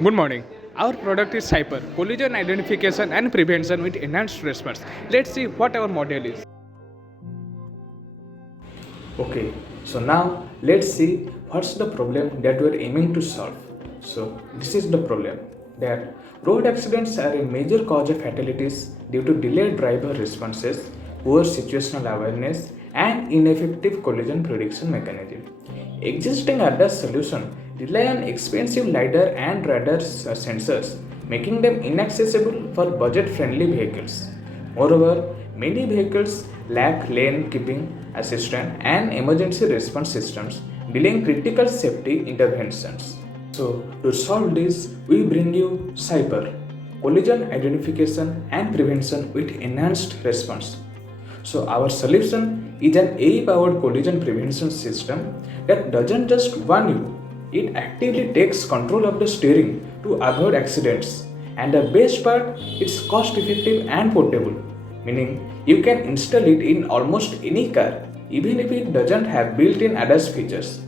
Good morning. Our product is CIPER, collision identification and prevention with enhanced response. Let's see what our model is. Okay, so now let's see what's the problem that we're aiming to solve. So this is the problem that road accidents are a major cause of fatalities due to delayed driver responses, poor situational awareness, and ineffective collision prediction mechanism. Existing ADAS solutions rely on expensive LiDAR and radar sensors, making them inaccessible for budget-friendly vehicles. Moreover, many vehicles lack lane keeping assistance and emergency response systems, delaying critical safety interventions. So, to solve this, we bring you CIPER, collision identification and prevention with enhanced response. So, our solution is an AI-powered collision prevention system that doesn't just warn you, it actively takes control of the steering to avoid accidents. And the best part, it's cost effective and portable, meaning you can install it in almost any car, even if it doesn't have built in ADAS features.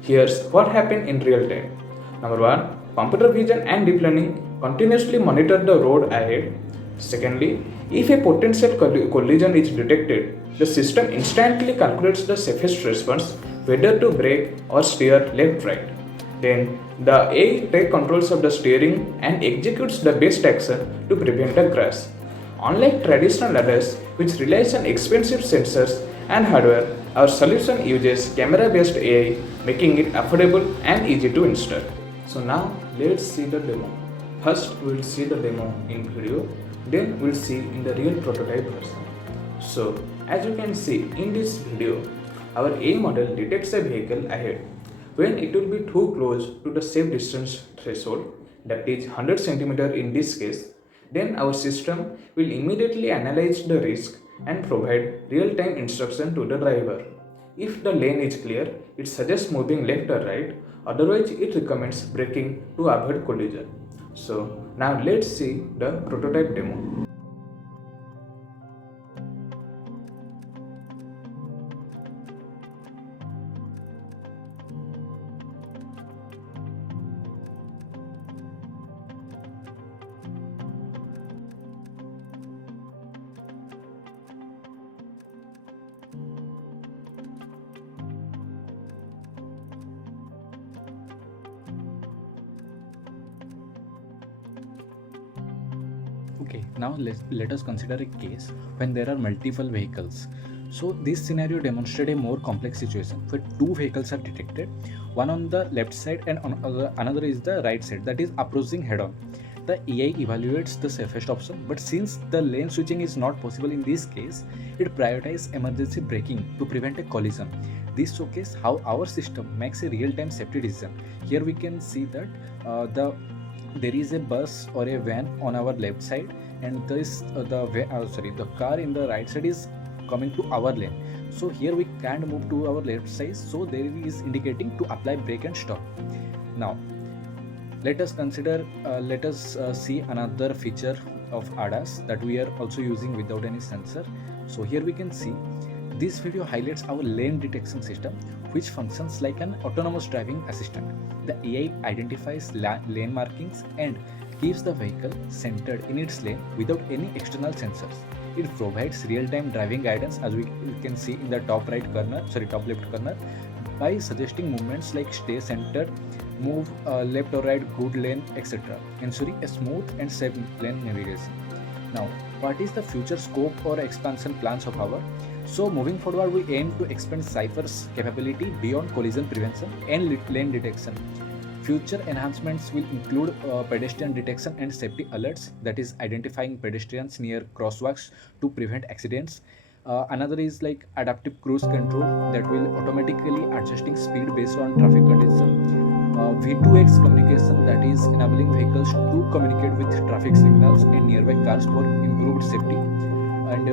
Here's what happened in real time. Number one, computer vision and deep learning continuously monitor the road ahead. Secondly, if a potential collision is detected, the system instantly calculates the safest response, whether to brake or steer left right. Then the AI takes controls of the steering and executes the best action to prevent a crash. Unlike traditional ladders, which relies on expensive sensors and hardware, our solution uses camera-based AI, making it affordable and easy to install. So now let's see the demo. First we'll see the demo in video, then we'll see in the real prototype version. So as you can see in this video, our AI model detects a vehicle ahead when it will be too close to the safe distance threshold, that is 100 cm in this case. Then our system will immediately analyze the risk and provide real-time instruction to the driver. If the lane is clear, it suggests moving left or right, otherwise it recommends braking to avoid collision. So now let's see the prototype demo. Okay, now let us consider a case when there are multiple vehicles. So this scenario demonstrates a more complex situation where two vehicles are detected, one on the left side and another is the right side, that is approaching head on. The AI evaluates the safest option, but since the lane switching is not possible in this case, it prioritizes emergency braking to prevent a collision. This showcases how our system makes a real-time safety decision. Here we can see that the there is a bus or a van on our left side, and the car in the right side is coming to our lane. So here we can't move to our left side, so there is indicating to apply brake and stop. Now let us see another feature of ADAS that we are also using without any sensor. So here we can see this video highlights our lane detection system, which functions like an autonomous driving assistant. The AI identifies lane markings and keeps the vehicle centered in its lane without any external sensors. It provides real-time driving guidance, as we can see in the top left corner, by suggesting movements like stay centered, move left or right, good lane, etc., ensuring a smooth and safe lane navigation. Now, what is the future scope or expansion plans of our? So moving forward, we aim to expand CIPER's capability beyond collision prevention and lane detection. Future enhancements will include pedestrian detection and safety alerts, that is identifying pedestrians near crosswalks to prevent accidents. Another is like adaptive cruise control that will automatically adjusting speed based on traffic conditions. V2X communication, that is enabling vehicles to communicate with traffic signals and nearby cars for improved safety. And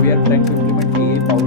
we are trying to implement AI powered